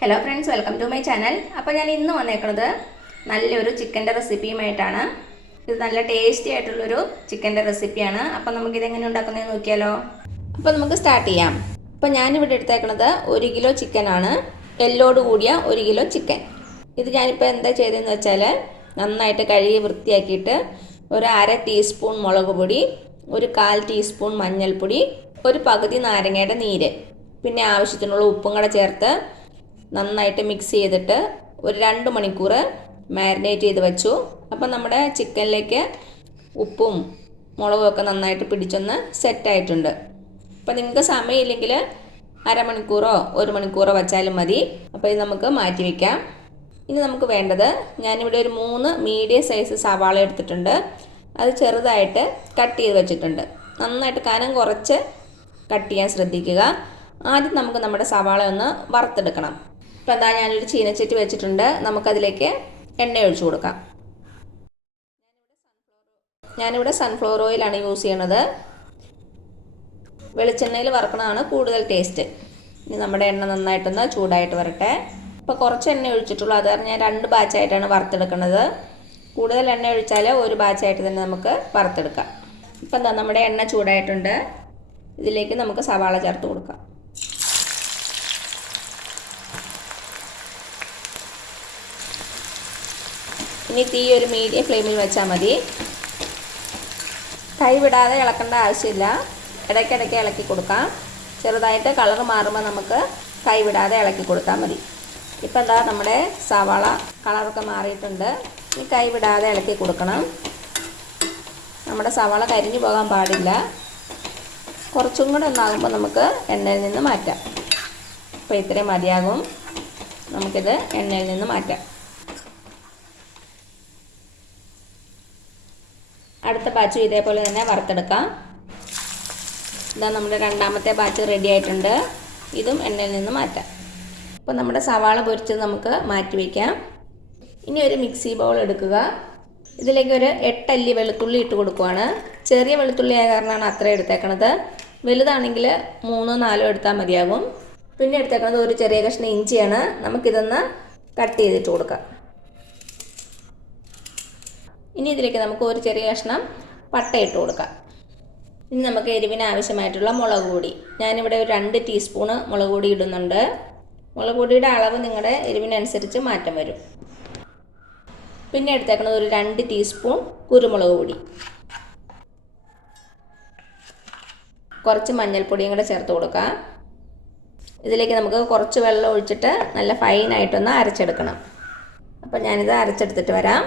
Hello friends, welcome to my channel. അപ്പോൾ ഞാൻ ഇന്ന് വന്നേക്കുന്നത് നല്ലൊരു ചിക്കൻ്റെ റെസിപ്പിയുമായിട്ടാണ്. ഇത് നല്ല ടേസ്റ്റി ആയിട്ടുള്ളൊരു ചിക്കൻ്റെ റെസിപ്പിയാണ്. അപ്പോൾ നമുക്കിതെങ്ങനെ ഉണ്ടാക്കുന്നതെന്ന് നോക്കിയാലോ. അപ്പോൾ നമുക്ക് സ്റ്റാർട്ട് ചെയ്യാം. അപ്പോൾ ഞാനിവിടെ എടുത്തേക്കുന്നത് 1 കിലോ ചിക്കനാണ്, എല്ലോട് കൂടിയ 1 കിലോ ചിക്കൻ. ഇത് ഞാനിപ്പോൾ എന്താ ചെയ്തതെന്ന് വെച്ചാൽ നന്നായിട്ട് കഴുകി വൃത്തിയാക്കിയിട്ട് ഒരു 1/2 ടീസ്പൂൺ മുളക് പൊടി, ഒരു 1/4 ടീസ്പൂൺ മഞ്ഞൾപ്പൊടി, ഒരു പകുതി നാരങ്ങയുടെ നീര്, പിന്നെ ആവശ്യത്തിനുള്ള ഉപ്പും കൂടെ ചേർത്ത് നന്നായിട്ട് മിക്സ് ചെയ്തിട്ട് ഒരു 2 മണിക്കൂർ മാരിനേറ്റ് ചെയ്ത് വെച്ചു. അപ്പം നമ്മുടെ ചിക്കനിലേക്ക് ഉപ്പും മുളകും ഒക്കെ നന്നായിട്ട് പിടിച്ചൊന്ന് സെറ്റായിട്ടുണ്ട്. അപ്പം നിങ്ങൾക്ക് സമയമില്ലെങ്കിൽ അരമണിക്കൂറോ 1 മണിക്കൂറോ വെച്ചാലും മതി. അപ്പോൾ ഇത് നമുക്ക് മാറ്റി വയ്ക്കാം. ഇനി നമുക്ക് വേണ്ടത്, ഞാനിവിടെ ഒരു 3 മീഡിയം സൈസ് സവാള എടുത്തിട്ടുണ്ട്. അത് ചെറുതായിട്ട് കട്ട് ചെയ്ത് വെച്ചിട്ടുണ്ട്. നന്നായിട്ട് കനം കുറച്ച് കട്ട് ചെയ്യാൻ ശ്രദ്ധിക്കുക. ആദ്യം നമുക്ക് നമ്മുടെ സവാള ഒന്ന് വറുത്തെടുക്കണം. അപ്പോൾ അതാ ഞാനൊരു ചീനച്ചട്ടി വെച്ചിട്ടുണ്ട്. നമുക്കതിലേക്ക് എണ്ണ ഒഴിച്ചു കൊടുക്കാം. ഞാനിവിടെ സൺഫ്ലവർ ഓയിലാണ് യൂസ് ചെയ്യണത്. വെളിച്ചെണ്ണയിൽ വറുക്കണതാണ് കൂടുതൽ ടേസ്റ്റ്. ഇനി നമ്മുടെ എണ്ണ നന്നായിട്ടൊന്ന് ചൂടായിട്ട് വരട്ടെ. ഇപ്പോൾ കുറച്ച് എണ്ണ ഒഴിച്ചിട്ടുള്ളൂ, അത് കാരണം ഞാൻ 2 ബാച്ചായിട്ടാണ് വറുത്തെടുക്കുന്നത്. കൂടുതൽ എണ്ണ ഒഴിച്ചാൽ ഒരു ബാച്ചായിട്ട് തന്നെ നമുക്ക് വറുത്തെടുക്കാം. ഇപ്പം എന്താ നമ്മുടെ എണ്ണ ചൂടായിട്ടുണ്ട്. ഇതിലേക്ക് നമുക്ക് സവാള ചേർത്ത് കൊടുക്കാം. ഇനി തീ ഒരു മീഡിയം ഫ്ലെയിമിൽ വെച്ചാൽ മതി. കൈ വിടാതെ ഇളക്കേണ്ട ആവശ്യമില്ല, ഇടയ്ക്കിടയ്ക്ക് ഇളക്കി കൊടുക്കാം. ചെറുതായിട്ട് കളർ മാറുമ്പോൾ നമുക്ക് കൈ വിടാതെ ഇളക്കി കൊടുത്താൽ മതി. ഇപ്പം എന്താ നമ്മുടെ സവാള കളറൊക്കെ മാറിയിട്ടുണ്ട്. ഇനി കൈ വിടാതെ ഇളക്കി കൊടുക്കണം. നമ്മുടെ സവാള കരിഞ്ഞു പോകാൻ പാടില്ല. കുറച്ചും കൂടെ ഒന്നാകുമ്പോൾ നമുക്ക് എണ്ണയിൽ നിന്ന് മാറ്റാം. അപ്പോൾ ഇത്രയും മതിയാകും. നമുക്കിത് എണ്ണയിൽ നിന്ന് മാറ്റാം. അടുത്ത ബാച്ചും ഇതേപോലെ തന്നെ വറുത്തെടുക്കാം. ഇതാ നമ്മുടെ രണ്ടാമത്തെ ബാച്ച് റെഡി ആയിട്ടുണ്ട്. ഇതും എണ്ണയിൽ നിന്ന് മാറ്റാം. അപ്പോൾ നമ്മുടെ സവാള പൊരിച്ചത് നമുക്ക് മാറ്റി വയ്ക്കാം. ഇനി ഒരു മിക്സി ബൗൾ എടുക്കുക. ഇതിലേക്ക് ഒരു 8 അല്ലി വെളുത്തുള്ളി ഇട്ട് കൊടുക്കുവാണ്. ചെറിയ വെളുത്തുള്ളി ആയ കാരണമാണ് അത്ര എടുത്തേക്കണത്. വലുതാണെങ്കിൽ 3-4 എടുത്താൽ മതിയാകും. പിന്നെ എടുത്തേക്കണത് ഒരു ചെറിയ കഷ്ണം ഇഞ്ചിയാണ്. നമുക്കിതൊന്ന് കട്ട് ചെയ്തിട്ട് കൊടുക്കാം. ഇനി ഇതിലേക്ക് നമുക്ക് ഒരു ചെറിയ കഷ്ണം പട്ട ഇട്ട് കൊടുക്കാം. ഇനി നമുക്ക് എരിവിന് ആവശ്യമായിട്ടുള്ള മുളക് പൊടി, ഞാനിവിടെ ഒരു 2 ടീസ്പൂണ് മുളക് പൊടി ഇടുന്നുണ്ട്. മുളക് പൊടിയുടെ അളവ് നിങ്ങളുടെ എരിവിനനുസരിച്ച് മാറ്റം വരും. പിന്നെ എടുത്തേക്കുന്നത് ഒരു 2 ടീസ്പൂൺ കുരുമുളക് പൊടി, കുറച്ച് മഞ്ഞൾപ്പൊടിയും കൂടെ ചേർത്ത് കൊടുക്കാം. ഇതിലേക്ക് നമുക്ക് കുറച്ച് വെള്ളം ഒഴിച്ചിട്ട് നല്ല ഫൈനായിട്ടൊന്ന് അരച്ചെടുക്കണം. അപ്പോൾ ഞാനിത് അരച്ചെടുത്തിട്ട് വരാം.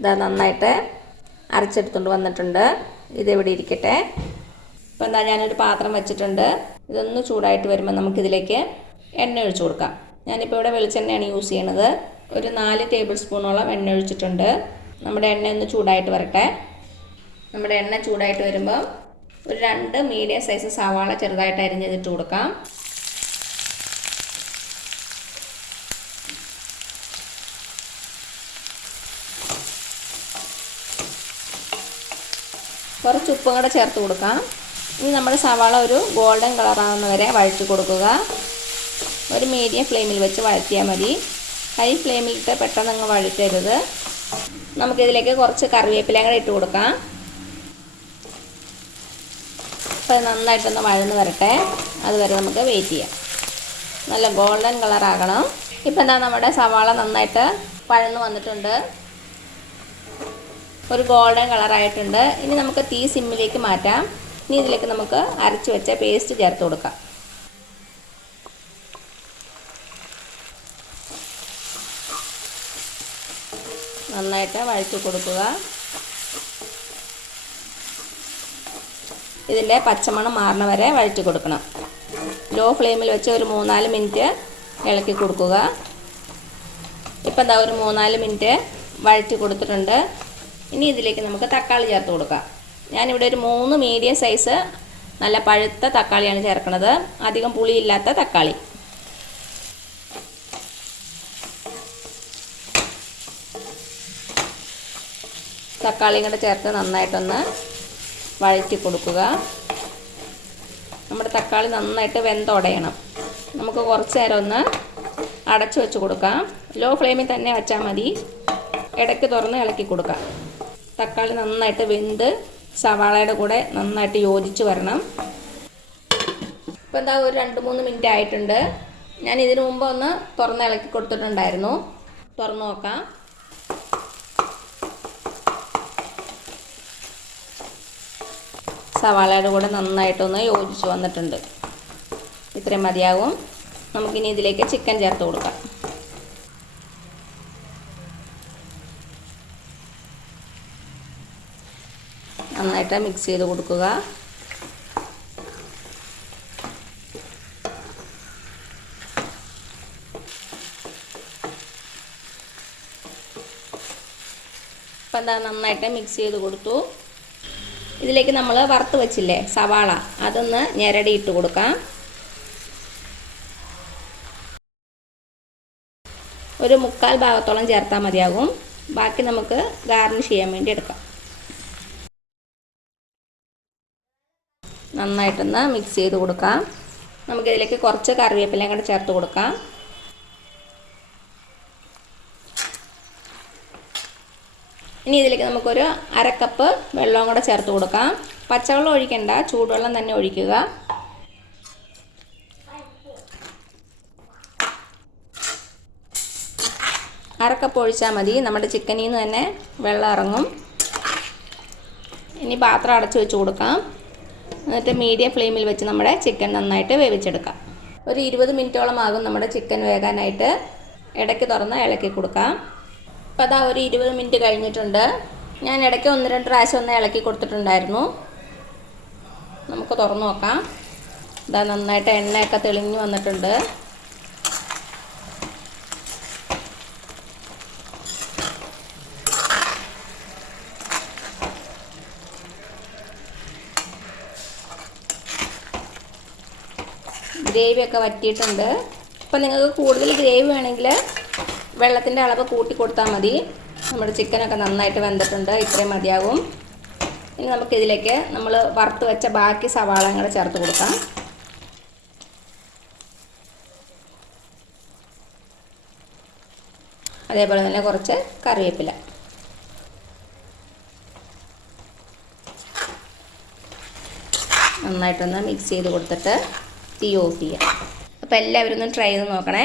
ഇതാ നന്നായിട്ട് അരച്ചെടുത്തുകൊണ്ട് വന്നിട്ടുണ്ട്. ഇതിവിടെ ഇരിക്കട്ടെ. ഇപ്പോൾ എന്താ ഞാനൊരു പാത്രം വെച്ചിട്ടുണ്ട്. ഇതൊന്ന് ചൂടായിട്ട് വരുമ്പോൾ നമുക്കിതിലേക്ക് എണ്ണ ഒഴിച്ചു കൊടുക്കാം. ഞാനിപ്പോൾ ഇവിടെ വെളിച്ചെണ്ണയാണ് യൂസ് ചെയ്യണത്. ഒരു 4 ടേബിൾ സ്പൂണോളം എണ്ണ ഒഴിച്ചിട്ടുണ്ട്. നമ്മുടെ എണ്ണ ഒന്ന് ചൂടായിട്ട് വരട്ടെ. നമ്മുടെ എണ്ണ ചൂടായിട്ട് വരുമ്പോൾ ഒരു 2 മീഡിയം സൈസ് സവാള ചെറുതായിട്ട് അരിഞ്ഞിട്ട് കൊടുക്കാം. കുറച്ച് ഉപ്പും കൂടെ ചേർത്ത് കൊടുക്കാം. ഇനി നമ്മുടെ സവാള ഒരു ഗോൾഡൻ കളറാകുന്ന വരെ വഴറ്റി കൊടുക്കുക. ഒരു മീഡിയം ഫ്ലെയിമിൽ വെച്ച് വഴറ്റിയാൽ മതി. ഹൈ ഫ്ലെയിമിലിട്ട് പെട്ടെന്ന് അങ്ങ് വഴറ്റരുത്. നമുക്കിതിലേക്ക് കുറച്ച് കറിവേപ്പിലയും കൂടെ ഇട്ട് കൊടുക്കാം. അപ്പോൾ നന്നായിട്ടൊന്ന് വഴന്ന് വരട്ടെ. അതുവരെ നമുക്ക് വെയിറ്റ് ചെയ്യാം. നല്ല ഗോൾഡൻ കളറാകണം. ഇപ്പം എന്താ നമ്മുടെ സവാള നന്നായിട്ട് വഴന്ന് വന്നിട്ടുണ്ട്. ഒരു ഗോൾഡൻ കളറായിട്ടുണ്ട്. ഇനി നമുക്ക് തീ സിമ്മിലേക്ക് മാറ്റാം. ഇനി ഇതിലേക്ക് നമുക്ക് അരച്ച് വെച്ച പേസ്റ്റ് ചേർത്ത് കൊടുക്കാം. നന്നായിട്ട് വഴറ്റി കൊടുക്കുക. ഇതിൻ്റെ പച്ചമണം മാറണ വരെ വഴറ്റി കൊടുക്കണം. ലോ ഫ്ലെയിമിൽ വെച്ച് ഒരു 3-4 മിനിറ്റ് ഇളക്കി കൊടുക്കുക. ഇപ്പം എന്താ ഒരു 3-4 മിനിറ്റ് വഴറ്റി കൊടുത്തിട്ടുണ്ട്. ഇനി ഇതിലേക്ക് നമുക്ക് തക്കാളി ചേർത്ത് കൊടുക്കാം. ഞാനിവിടെ ഒരു 3 മീഡിയം സൈസ് നല്ല പഴുത്ത തക്കാളിയാണ് ചേർക്കുന്നത്. അധികം പുളിയില്ലാത്ത തക്കാളി. തക്കാളിയും കൂടെ ചേർത്ത് നന്നായിട്ടൊന്ന് വഴറ്റി കൊടുക്കുക. നമ്മുടെ തക്കാളി നന്നായിട്ട് വെന്തുടയണം. നമുക്ക് കുറച്ച് നേരം ഒന്ന് അടച്ചു വെച്ച് കൊടുക്കാം. ലോ ഫ്ലെയിമിൽ തന്നെ വെച്ചാൽ മതി. ഇടയ്ക്ക് തുറന്ന് ഇളക്കി കൊടുക്കാം. തക്കാളി നന്നായിട്ട് വെന്ത് സവാളയുടെ കൂടെ നന്നായിട്ട് യോജിച്ച് വരണം. ഇപ്പോൾ എന്താ ഒരു 2-3 മിനിറ്റ് ആയിട്ടുണ്ട്. ഞാൻ ഇതിനു മുമ്പ് ഒന്ന് തുറന്ന് ഇളക്കി കൊടുത്തിട്ടുണ്ടായിരുന്നു. തുറന്ന് നോക്കാം. സവാളയുടെ കൂടെ നന്നായിട്ടൊന്ന് യോജിച്ച് വന്നിട്ടുണ്ട്. ഇത്രയും മതിയാകും. നമുക്കിനി ഇതിലേക്ക് ചിക്കൻ ചേർത്ത് കൊടുക്കാം. നന്നായിട്ട് മിക്സ് ചെയ്ത് കൊടുക്കുക. അപ്പം എന്താ നന്നായിട്ട് മിക്സ് ചെയ്ത് കൊടുത്തു. ഇതിലേക്ക് നമ്മൾ വറുത്ത് വെച്ചില്ലേ സവാള, അതൊന്ന് ഞെരടി ഇട്ട് കൊടുക്കാം. ഒരു 1/4 ഭാഗത്തോളം ചേർത്താൽ മതിയാകും. ബാക്കി നമുക്ക് ഗാർണിഷ് ചെയ്യാൻ വേണ്ടി എടുക്കാം. നന്നായിട്ടൊന്ന് മിക്സ് ചെയ്ത് കൊടുക്കാം. നമുക്കിതിലേക്ക് കുറച്ച് കറിവേപ്പിലയും കൂടെ ചേർത്ത് കൊടുക്കാം. ഇനി ഇതിലേക്ക് നമുക്കൊരു 1/2 കപ്പ് വെള്ളവും കൂടെ ചേർത്ത് കൊടുക്കാം. പച്ചവെള്ളം ഒഴിക്കണ്ട, ചൂടുവെള്ളം തന്നെ ഒഴിക്കുക. അരക്കപ്പ് ഒഴിച്ചാൽ മതി. നമ്മുടെ ചിക്കനിൽ നിന്ന് തന്നെ വെള്ളം ഇറങ്ങും. ഇനി പാത്രം അടച്ചു വെച്ച് കൊടുക്കാം. എന്നിട്ട് മീഡിയം ഫ്ലെയിമിൽ വെച്ച് നമ്മുടെ ചിക്കൻ നന്നായിട്ട് വേവിച്ചെടുക്കാം. ഒരു 20 മിനിറ്റോളം ആകും നമ്മുടെ ചിക്കൻ വേകാനായിട്ട്. ഇടയ്ക്ക് തുറന്ന് ഇളക്കി കൊടുക്കാം. അപ്പോൾ അതാ ഒരു 20 മിനിറ്റ് കഴിഞ്ഞിട്ടുണ്ട്. ഞാൻ ഇടയ്ക്ക് 1-2 പ്രാവശ്യം ഒന്ന് ഇളക്കി കൊടുത്തിട്ടുണ്ടായിരുന്നു. നമുക്ക് തുറന്ന് നോക്കാം. ഇതാ നന്നായിട്ട് എണ്ണയൊക്കെ തെളിഞ്ഞ് വന്നിട്ടുണ്ട്. ഗ്രേവിയൊക്കെ വറ്റിയിട്ടുണ്ട്. അപ്പോൾ നിങ്ങൾക്ക് കൂടുതൽ ഗ്രേവി വേണമെങ്കിൽ വെള്ളത്തിൻ്റെ അളവ് കൂട്ടി കൊടുത്താൽ മതി. നമ്മുടെ ചിക്കനൊക്കെ നന്നായിട്ട് വെന്തിട്ടുണ്ട്. ഇത്രയും മതിയാകും. ഇനി നമുക്കിതിലേക്ക് നമ്മൾ വറുത്ത് വെച്ച ബാക്കി സവാള കൂടെ ചേർത്ത് കൊടുക്കാം. അതേപോലെ തന്നെ കുറച്ച് കറിവേപ്പില. നന്നായിട്ടൊന്ന് മിക്സ് ചെയ്ത് കൊടുത്തിട്ട് തീ ഓഫ് ചെയ്യാം. അപ്പോൾ എല്ലാവരും ഒന്ന് ട്രൈ ചെയ്ത് നോക്കണേ.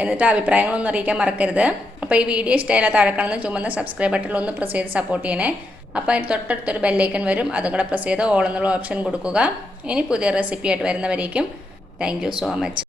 എന്നിട്ട് അഭിപ്രായങ്ങളൊന്നും അറിയിക്കാൻ മറക്കരുത്. അപ്പോൾ ഈ വീഡിയോ ഇഷ്ടമായാൽ താഴെ കാണുന്ന ചുമന്ന സബ്സ്ക്രൈബ് ബട്ടണിൽ ഒന്ന് പ്രസ് ചെയ്ത് സപ്പോർട്ട് ചെയ്യണേ. അപ്പോൾ അതിന് തൊട്ടടുത്തൊരു ബെല്ലൈക്കൺ വരും. അതും കൂടെ പ്രസ് ചെയ്ത് ഓൾ എന്നുള്ള ഓപ്ഷൻ കൊടുക്കുക. ഇനി പുതിയ റെസിപ്പി ആയിട്ട് വരുന്നവരേക്കും താങ്ക് യു സോ മച്ച്.